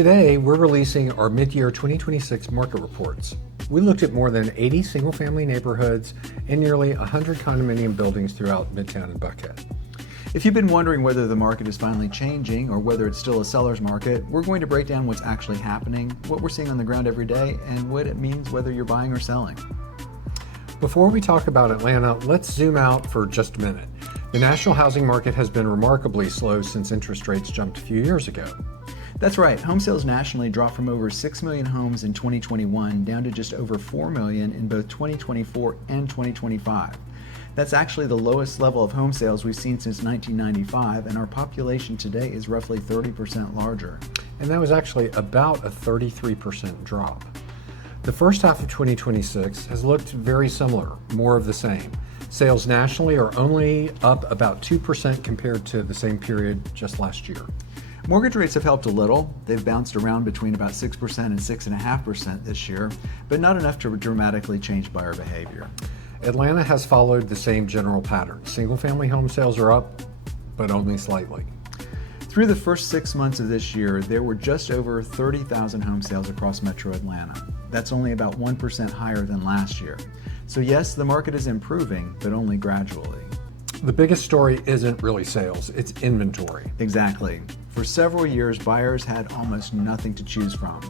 Today, we're releasing our mid-year 2026 market reports. We looked at more than 80 single-family neighborhoods and nearly 100 condominium buildings throughout Midtown and Buckhead. If you've been wondering whether the market is finally changing or whether it's still a seller's market, we're going to break down what's actually happening, what we're seeing on the ground every day, and what it means whether you're buying or selling. Before we talk about Atlanta, let's zoom out for just a minute. The national housing market has been remarkably slow since interest rates jumped a few years ago. That's right, home sales nationally dropped from over 6 million homes in 2021 down to just over 4 million in both 2024 and 2025. That's actually the lowest level of home sales we've seen since 1995, and our population today is roughly 30% larger. And that was actually about a 33% drop. The first half of 2026 has looked very similar, more of the same. Sales nationally are only up about 2% compared to the same period just last year. Mortgage rates have helped a little. They've bounced around between about 6% and 6.5% this year, but not enough to dramatically change buyer behavior. Atlanta has followed the same general pattern. Single-family home sales are up, but only slightly. Through the first 6 months of this year, there were just over 30,000 home sales across Metro Atlanta. That's only about 1% higher than last year. So yes, the market is improving, but only gradually. The biggest story isn't really sales, it's inventory. Exactly. For several years, buyers had almost nothing to choose from.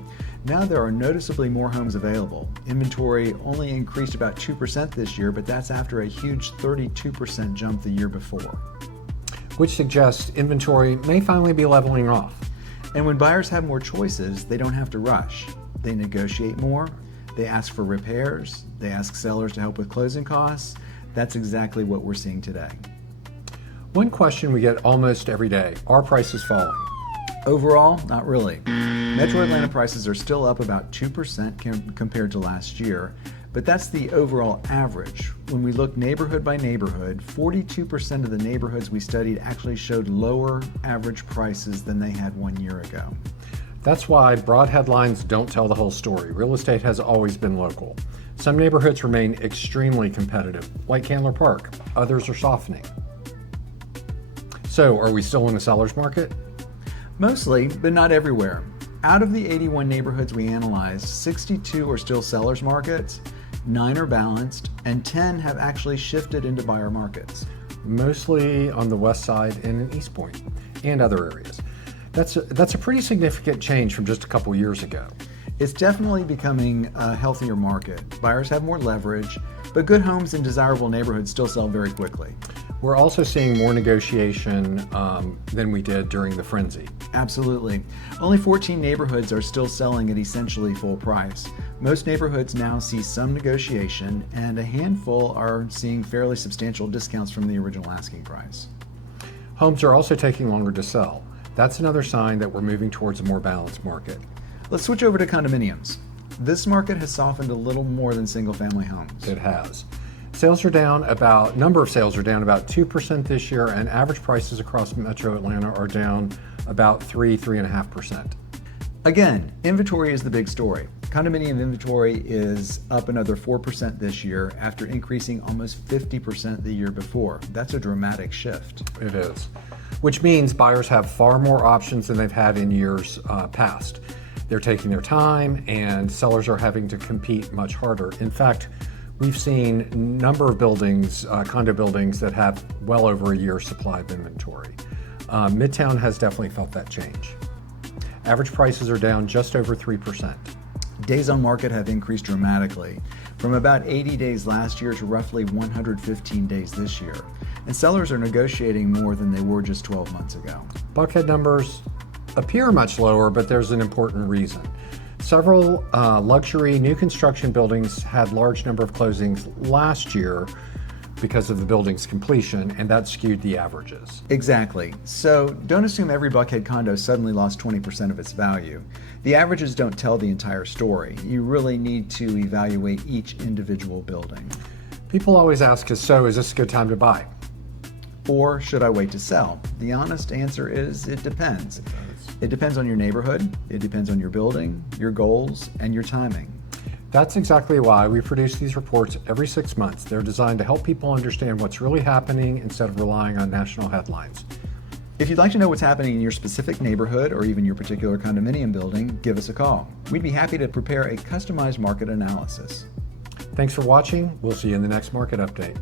Now there are noticeably more homes available. Inventory only increased about 2% this year, but that's after a huge 32% jump the year before. Which suggests inventory may finally be leveling off. And when buyers have more choices, they don't have to rush. They negotiate more, they ask for repairs, they ask sellers to help with closing costs. That's exactly what we're seeing today. One question we get almost every day, are prices falling? Overall, not really. Metro Atlanta prices are still up about 2% compared to last year, but that's the overall average. When we look neighborhood by neighborhood, 42% of the neighborhoods we studied actually showed lower average prices than they had 1 year ago. That's why broad headlines don't tell the whole story. Real estate has always been local. Some neighborhoods remain extremely competitive, like Candler Park. Others are softening. So, are we still in a seller's market? Mostly, but not everywhere. Out of the 81 neighborhoods we analyzed, 62 are still sellers markets, 9 are balanced, and 10 have actually shifted into buyer markets. Mostly on the west side and in East Point and other areas. That's a pretty significant change from just a couple years ago. It's definitely becoming a healthier market. Buyers have more leverage, but good homes in desirable neighborhoods still sell very quickly. We're also seeing more negotiation than we did during the frenzy. Absolutely. Only 14 neighborhoods are still selling at essentially full price. Most neighborhoods now see some negotiation, and a handful are seeing fairly substantial discounts from the original asking price. Homes are also taking longer to sell. That's another sign that we're moving towards a more balanced market. Let's switch over to condominiums. This market has softened a little more than single-family homes. It has. Number of sales are down about 2% this year, and average prices across Metro Atlanta are down about 3.5%. Again, inventory is the big story. Condominium inventory is up another 4% this year after increasing almost 50% the year before. That's a dramatic shift. It is. Which means buyers have far more options than they've had in years past. They're taking their time, and sellers are having to compete much harder. In fact, we've seen a number of buildings, condo buildings, that have well over a year's supply of inventory. Midtown has definitely felt that change. Average prices are down just over 3%. Days on market have increased dramatically, from about 80 days last year to roughly 115 days this year. And sellers are negotiating more than they were just 12 months ago. Buckhead numbers appear much lower, but there's an important reason. Several luxury new construction buildings had large number of closings last year because of the building's completion, and that skewed the averages. Exactly. So don't assume every Buckhead condo suddenly lost 20% of its value. The averages don't tell the entire story. You really need to evaluate each individual building. People always ask us, so is this a good time to buy? Or should I wait to sell? The honest answer is it depends. It depends on your neighborhood, it depends on your building, your goals, and your timing. That's exactly why we produce these reports every 6 months. They're designed to help people understand what's really happening instead of relying on national headlines. If you'd like to know what's happening in your specific neighborhood or even your particular condominium building, give us a call. We'd be happy to prepare a customized market analysis. Thanks for watching. We'll see you in the next market update.